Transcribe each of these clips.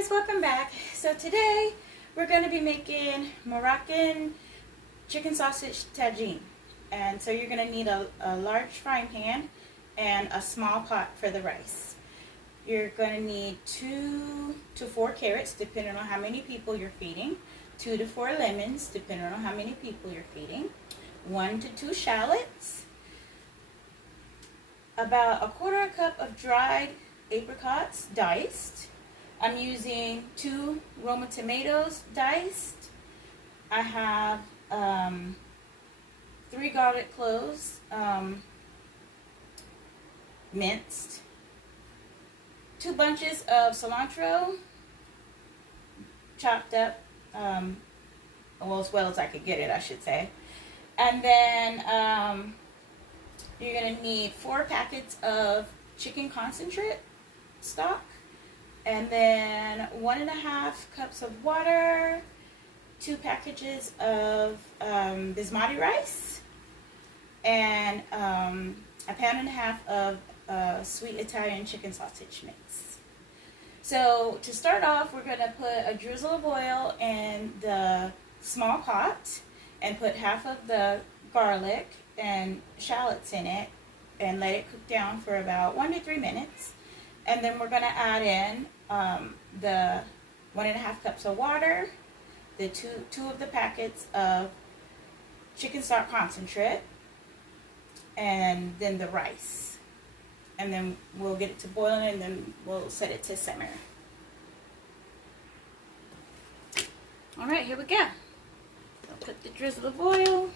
guys, welcome back. So today we're going to be making Moroccan chicken sausage tagine. And so you're going to need a large frying pan and a small pot for the rice. You're going to need 2 to 4 carrots depending on how many people you're feeding, 2 to 4 lemons depending on how many people you're feeding, 1 to 2 shallots, about 1/4 cup of dried apricots diced. I'm using 2 Roma tomatoes diced. I have 3 garlic cloves minced, 2 bunches of cilantro chopped up, well, as well as I could get it, I should say. And then you're going to need 4 packets of chicken concentrate stock, and then 1.5 cups of water, 2 packages of basmati rice, and 1.5 pounds of sweet Italian chicken sausage mix. So to start off, we're going to put a drizzle of oil in the small pot and put half of the garlic and shallots in it and let it cook down for about 1 to 3 minutes. And then we're going to add in the 1.5 cups of water, the two of the packets of chicken stock concentrate, and then the rice. And then we'll get it to boiling, and then we'll set it to simmer. Alright, here we go. I'll put the drizzle of oil.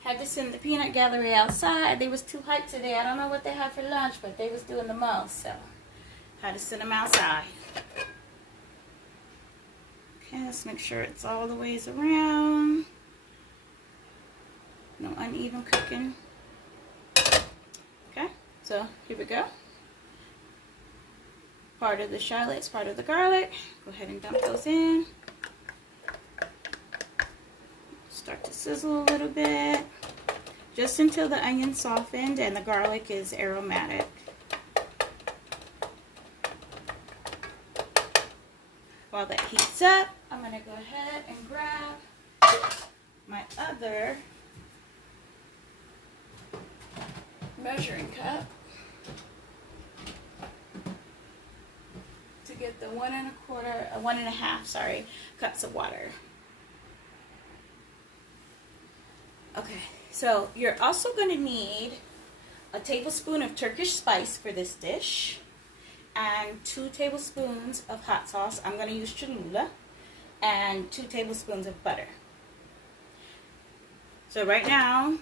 Had this in the peanut gallery outside. They was too hyped today. I don't know what they had for lunch, but they was doing the most, so had to send them outside. Okay, let's make sure it's all the ways around. No uneven cooking. Okay, so here we go. Part of the shallots, part of the garlic. Go ahead and dump those in. Start to sizzle a little bit, just until the onion softened and the garlic is aromatic. While that heats up, I'm going to go ahead and grab my other measuring cup to get the 1.5 cups of water. Okay, so you're also going to need a tablespoon of Turkish spice for this dish and 2 tablespoons of hot sauce. I'm going to use Cholula, and 2 tablespoons of butter. So right now,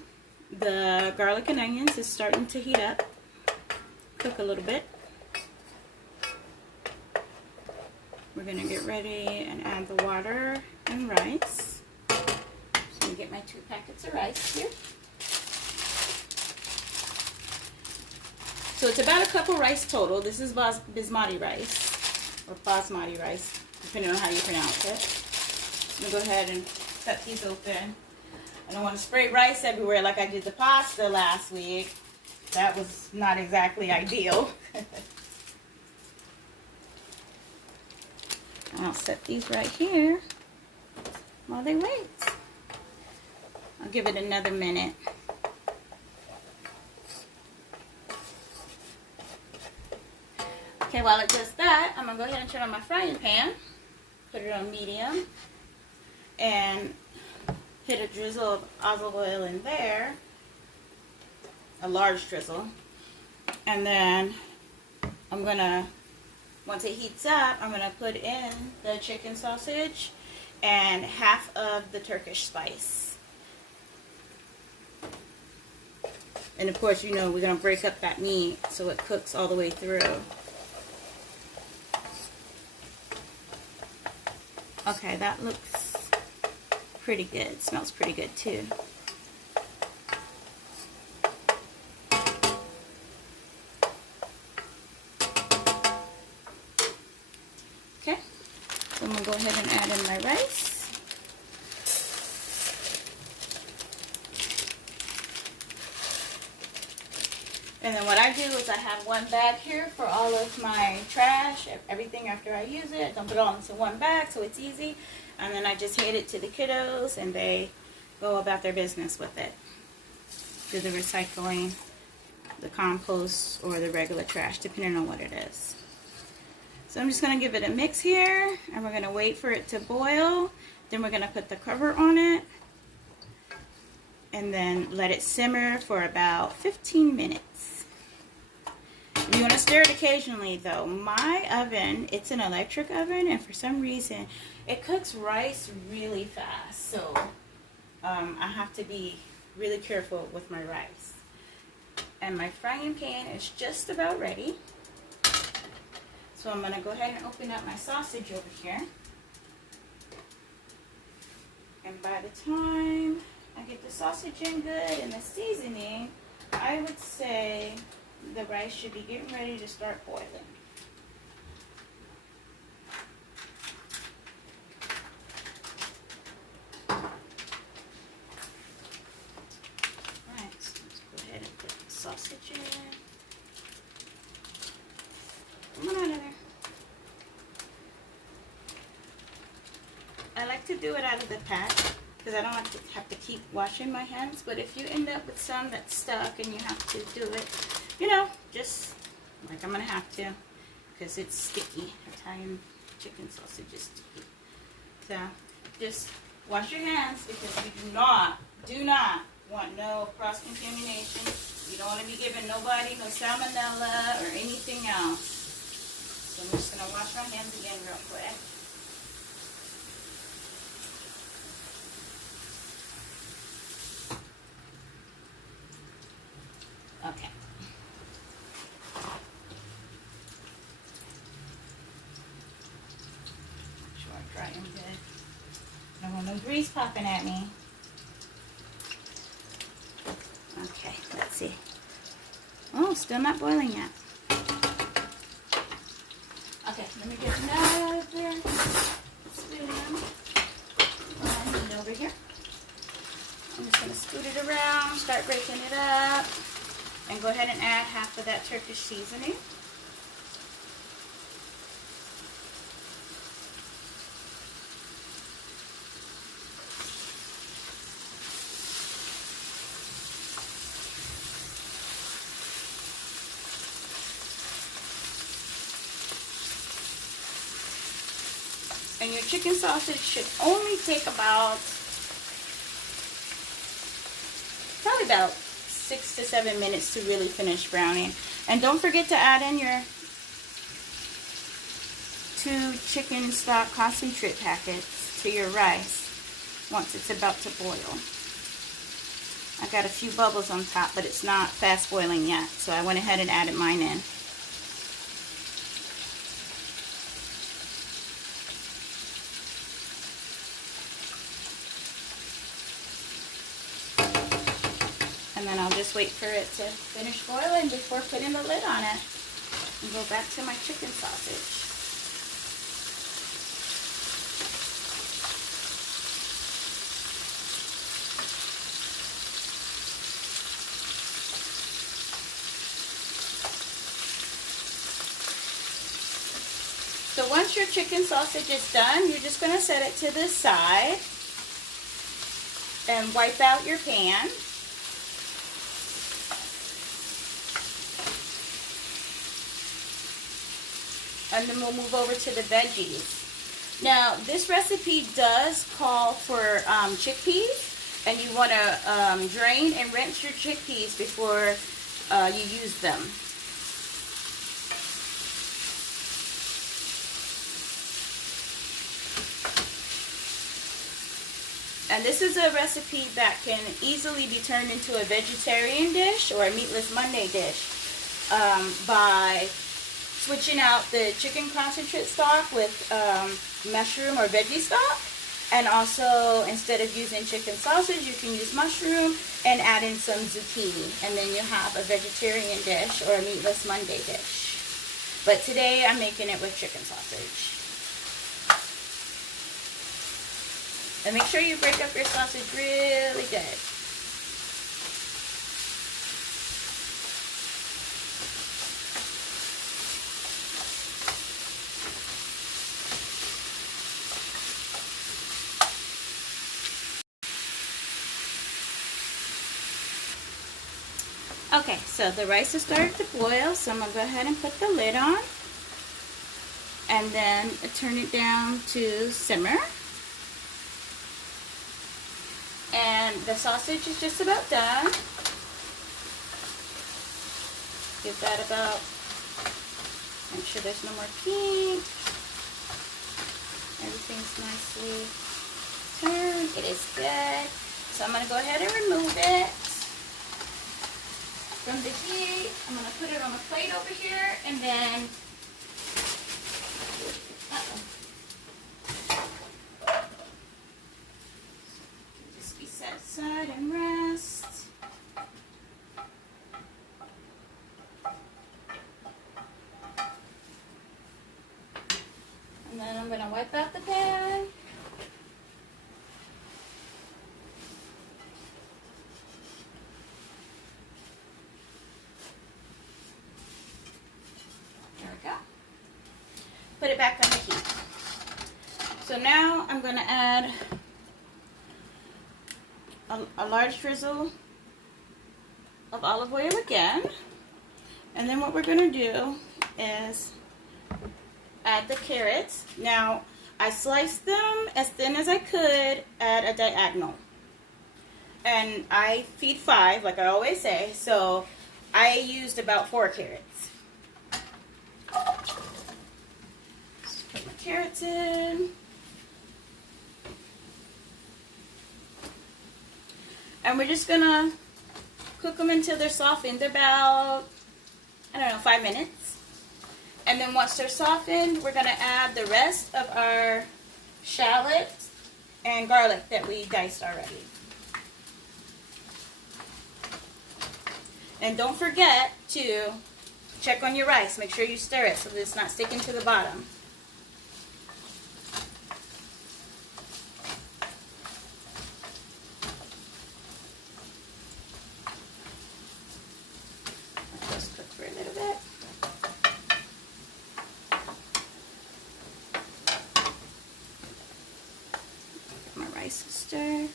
the garlic and onions is starting to heat up. Cook a little bit. We're going to get ready and add the water and rice. Let me get my 2 packets of rice here. So it's about 1 cup of rice total. This is basmati rice, or basmati rice, depending on how you pronounce it. I'm going to go ahead and cut these open. I don't want to spray rice everywhere like I did the pasta last week. That was not exactly ideal. I'll set these right here while they wait. I'll give it another minute. Okay, while it does that, I'm going to go ahead and turn on my frying pan, put it on medium, and hit a drizzle of olive oil in there, a large drizzle. And then I'm going to, once it heats up, I'm going to put in the chicken sausage and half of the Turkish spice. And of course, you know, we're going to break up that meat so it cooks all the way through. Okay, that looks pretty good. It smells pretty good too. Okay, so I'm going to go ahead and add in my rice. And then what I do is I have one bag here for all of my trash, everything after I use it. I dump it all into one bag so it's easy. And then I just hand it to the kiddos and they go about their business with it. Do the recycling, the compost, or the regular trash, depending on what it is. So I'm just going to give it a mix here, and we're going to wait for it to boil. Then we're going to put the cover on it, and then let it simmer for about 15 minutes. You want to stir it occasionally though. My oven, it's an electric oven, and for some reason it cooks rice really fast. So I have to be really careful with my rice. And my frying pan is just about ready. So I'm going to go ahead and open up my sausage over here. And by the time I get the sausage in good and the seasoning, I would say the rice should be getting ready to start boiling. Alright, so let's go ahead and put the sausage in. Come on out of there. I like to do it out of the pack because I don't like to have to keep washing my hands. But if you end up with some that's stuck and you have to do it, you know, just like I'm going to have to, because it's sticky. Italian chicken sausage is sticky. So just wash your hands because we do not want no cross-contamination. You don't want to be giving nobody no salmonella or anything else. So I'm just going to wash my hands again real quick. Okay. Make sure I dry them good. I don't want no grease popping at me. Okay, let's see. Oh, still not boiling yet. Okay, let me get another spoon and over here. I'm just going to scoot it around, start breaking it up, and go ahead and add half of that Turkish seasoning. And your chicken sausage should only take about, probably about 6 to 7 minutes to really finish browning. And don't forget to add in your 2 chicken stock concentrate packets to your rice once it's about to boil. I got a few bubbles on top, but it's not fast boiling yet, so I went ahead and added mine in. And then I'll just wait for it to finish boiling before putting the lid on it. And go back to my chicken sausage. So once your chicken sausage is done, you're just going to set it to the side and wipe out your pan. And then we'll move over to the veggies. Now, this recipe does call for chickpeas, and you want to drain and rinse your chickpeas before you use them. And this is a recipe that can easily be turned into a vegetarian dish or a meatless Monday dish by switching out the chicken concentrate stock with mushroom or veggie stock. And also, instead of using chicken sausage, you can use mushroom and add in some zucchini. And then you have a vegetarian dish or a meatless Monday dish. But today I'm making it with chicken sausage. And make sure you break up your sausage really good. Okay, so the rice has started to boil, so I'm going to go ahead and put the lid on. And then turn it down to simmer. And the sausage is just about done. Give that about, make sure there's no more pink. Everything's nicely turned. It is good. So I'm going to go ahead and remove it from the heat. I'm going to put it on a plate over here, and then just be set aside and rest. And then I'm going to wipe out the pan. There we go. Put it back on the heat. So now I'm going to add a large drizzle of olive oil again. And then what we're going to do is add the carrots. Now, I sliced them as thin as I could at a diagonal. And I feed 5, like I always say, so I used about 4 carrots. Just put my carrots in. And we're just gonna cook them until they're softened, about, I don't know, 5 minutes. And then once they're softened, we're gonna add the rest of our shallots and garlic that we diced already. And don't forget to check on your rice. Make sure you stir it so that it's not sticking to the bottom. Just cook for a little bit. Get my rice stirred.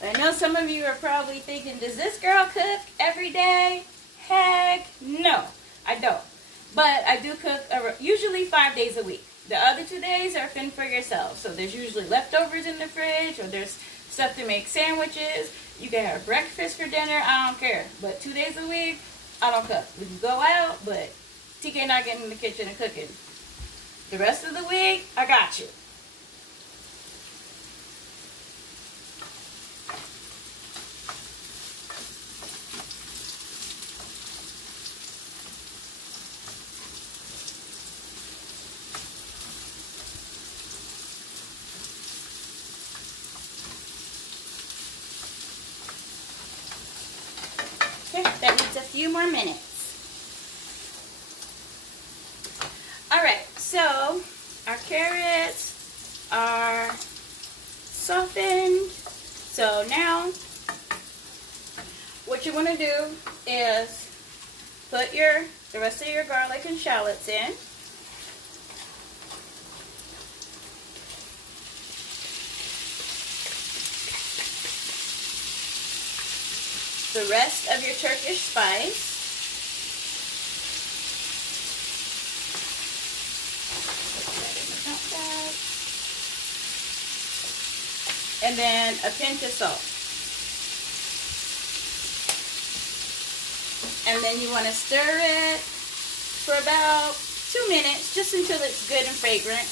I know some of you are probably thinking, does this girl cook every day? Heck no, I don't. But I do cook usually 5 days a week. The other 2 days are fend for yourself. So there's usually leftovers in the fridge, or there's stuff to make sandwiches. You can have breakfast for dinner, I don't care. But 2 days a week, I don't cook. We can go out, but TK not getting in the kitchen and cooking. The rest of the week, I got you. Okay, that needs a few more minutes. Alright, so our carrots are softened. So now what you want to do is put the rest of your garlic and shallots in. The rest of your Turkish spice. Put that in the top bag. And then a pinch of salt. And then you want to stir it for about 2 minutes, just until it's good and fragrant.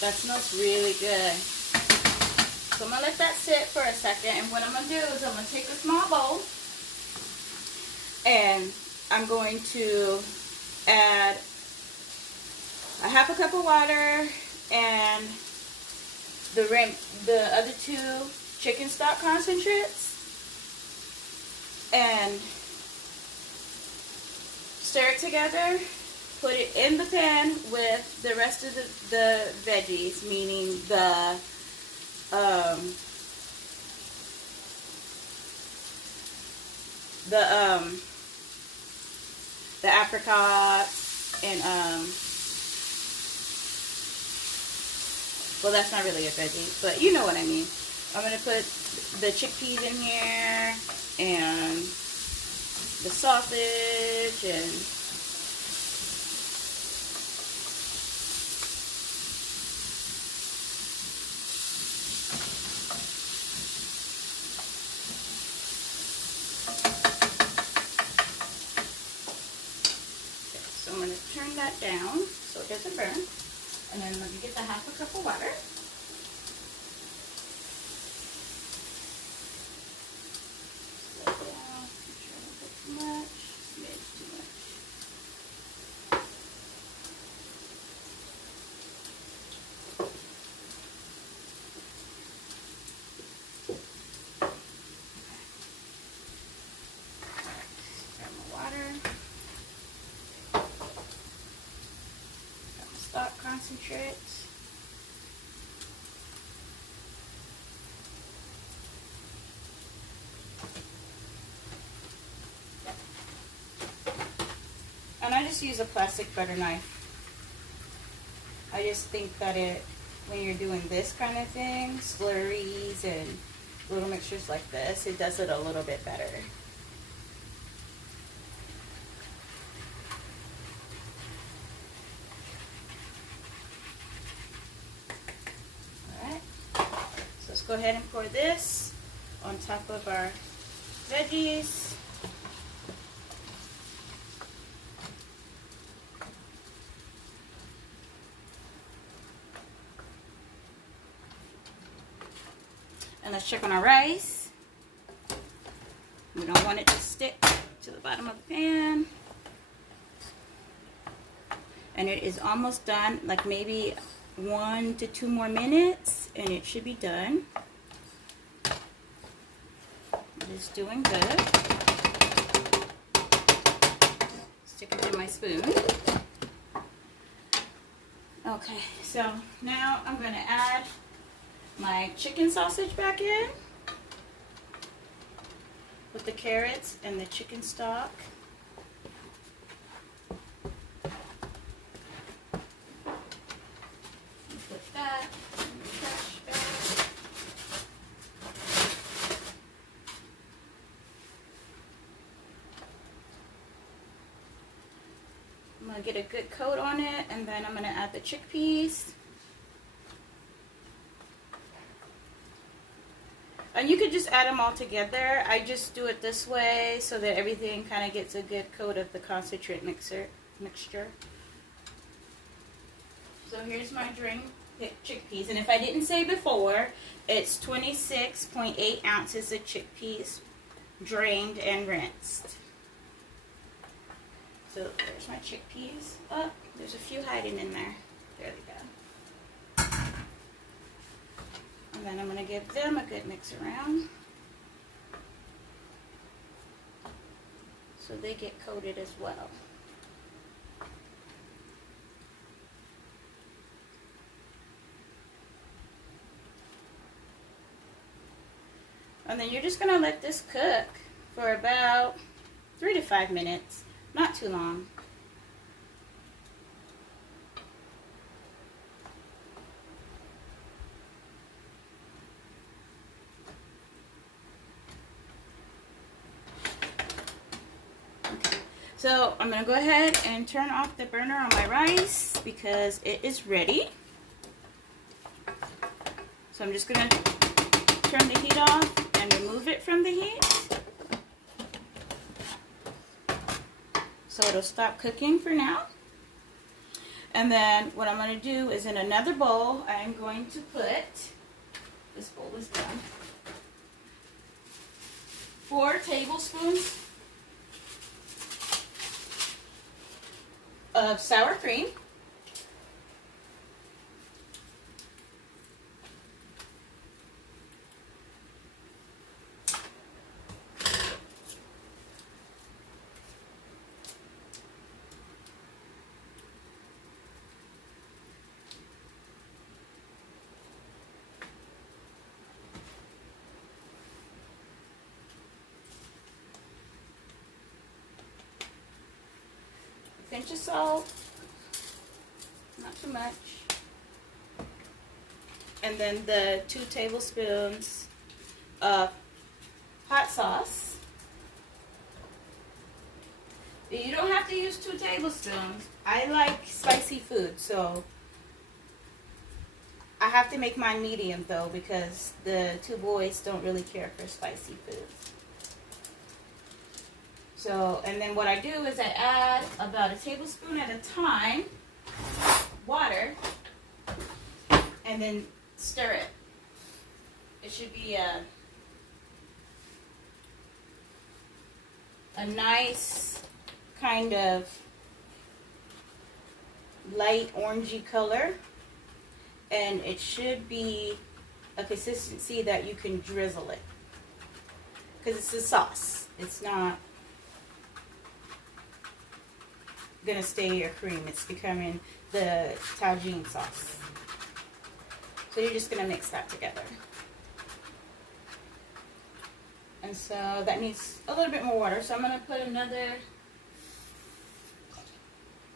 That smells really good. So I'm going to let that sit for a second. And what I'm going to do is I'm going to take a small bowl. And I'm going to add a half a cup of water and the other 2 chicken stock concentrates. And stir it together. Put it in the pan with the rest of the veggies, meaning the apricots and well, that's not really a veggie, but you know what I mean. I'm gonna put the chickpeas in here and the sausage and so I'm going to turn that down so it doesn't burn. And then let me get the half a cup of water. Slow down. Make sure I don't put too much. Maybe too much. Grab my water. Stock concentrate. And I just use a plastic butter knife. I just think that when you're doing this kind of thing, slurries and little mixtures like this, it does it a little bit better. Go ahead and pour this on top of our veggies. And let's check on our rice. We don't want it to stick to the bottom of the pan. And it is almost done, like maybe 1 to 2 more minutes, and it should be done. It is doing good. Stick it in my spoon. Okay, so now I'm going to add my chicken sausage back in with the carrots and the chicken stock. Put that in the trash bag. I'm going to get a good coat on it, and then I'm going to add the chickpeas. And you could just add them all together. I just do it this way so that everything kind of gets a good coat of the concentrate mixture. So here's my drained chickpeas. And if I didn't say before, it's 26.8 ounces of chickpeas drained and rinsed. So there's my chickpeas. Oh, there's a few hiding in there. There we go. And then I'm going to give them a good mix around so they get coated as well. And then you're just going to let this cook for about 3 to 5 minutes, not too long. So I'm going to go ahead and turn off the burner on my rice because it is ready. So I'm just going to turn the heat off and remove it from the heat. So it'll stop cooking for now. And then what I'm going to do is in another bowl, I'm going to put, this bowl is done, 4 tablespoons of sour cream. Pinch of salt, not too much. And then the 2 tablespoons of hot sauce. You don't have to use 2 tablespoons. I like spicy food, so I have to make mine medium though because the 2 boys don't really care for spicy foods. So, and then what I do is I add about a tablespoon at a time, water, and then stir it. It should be a nice kind of light orangey color, and it should be a consistency that you can drizzle it because it's a sauce. It's not gonna stay your cream. It's becoming the tagine sauce. So you're just gonna mix that together. And so that needs a little bit more water. So I'm gonna put another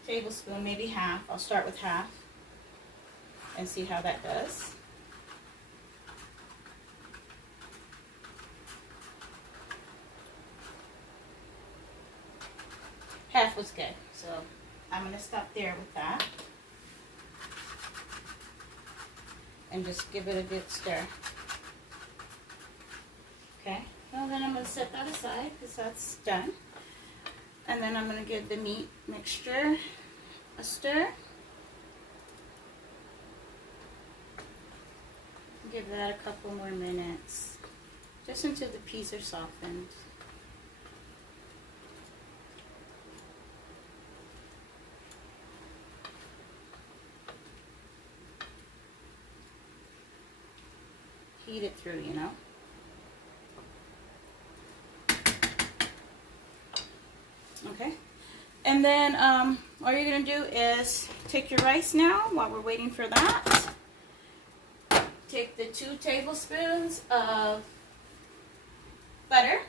tablespoon, maybe half. I'll start with half and see how that does. Half was good, so I'm going to stop there with that and just give it a good stir. Okay, well then I'm going to set that aside because that's done. And then I'm going to give the meat mixture a stir. Give that a couple more minutes, just until the peas are softened. Heat it through, you know. Okay, and then all you're gonna do is take your rice now while we're waiting for that. Take the 2 tablespoons of butter,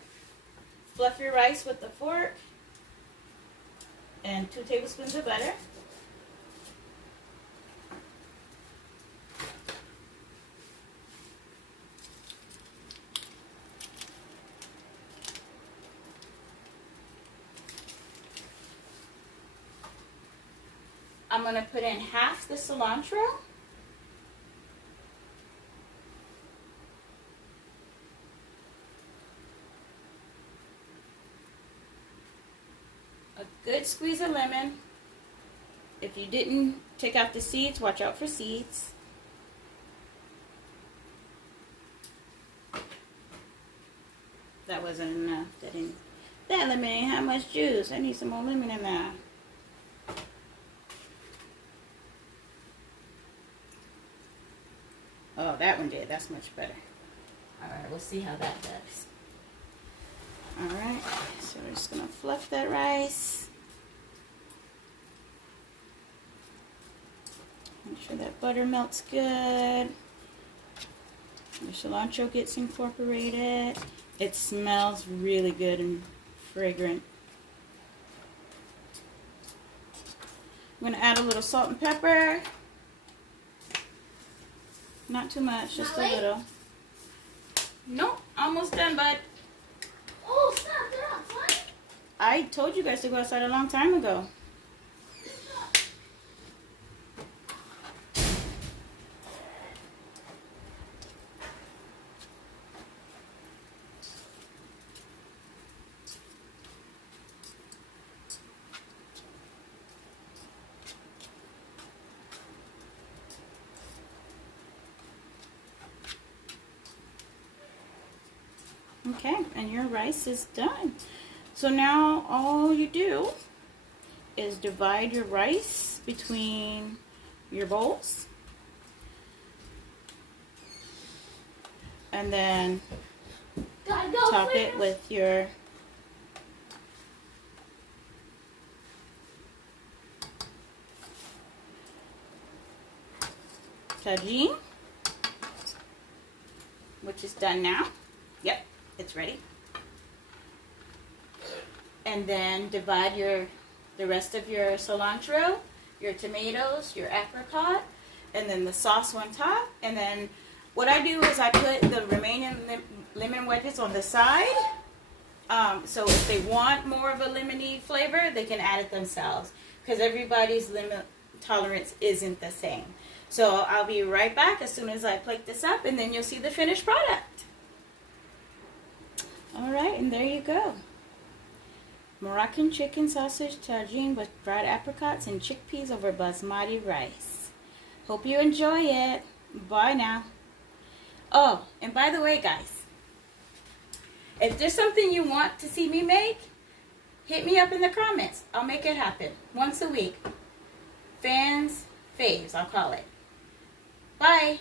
fluff your rice with the fork, and 2 tablespoons of butter. I'm going to put in half the cilantro. A good squeeze of lemon. If you didn't take out the seeds, watch out for seeds. That wasn't enough. That lemon ain't have much juice. I need some more lemon in there. Oh, that one did. That's much better. Alright, we'll see how that does. Alright, so we're just going to fluff that rice. Make sure that butter melts good. The cilantro gets incorporated. It smells really good and fragrant. I'm going to add a little salt and pepper. Not too much, just a little. Nope, almost done, bud. Oh, stop, they're outside? I told you guys to go outside a long time ago. Okay, and your rice is done. So now all you do is divide your rice between your bowls. And then top it with your tagine, which is done now. Yep, it's ready. And then divide the rest of your cilantro, your tomatoes, your apricot, and then the sauce on top. And then what I do is I put the remaining lemon wedges on the side. So if they want more of a lemony flavor, they can add it themselves, because everybody's lemon tolerance isn't the same. So I'll be right back as soon as I plate this up, and then you'll see the finished product. All right, and there you go. Moroccan chicken sausage tagine with fried apricots and chickpeas over basmati rice. Hope you enjoy it. Bye now. Oh, and by the way, guys, if there's something you want to see me make, hit me up in the comments. I'll make it happen once a week. Fans faves, I'll call it. Bye.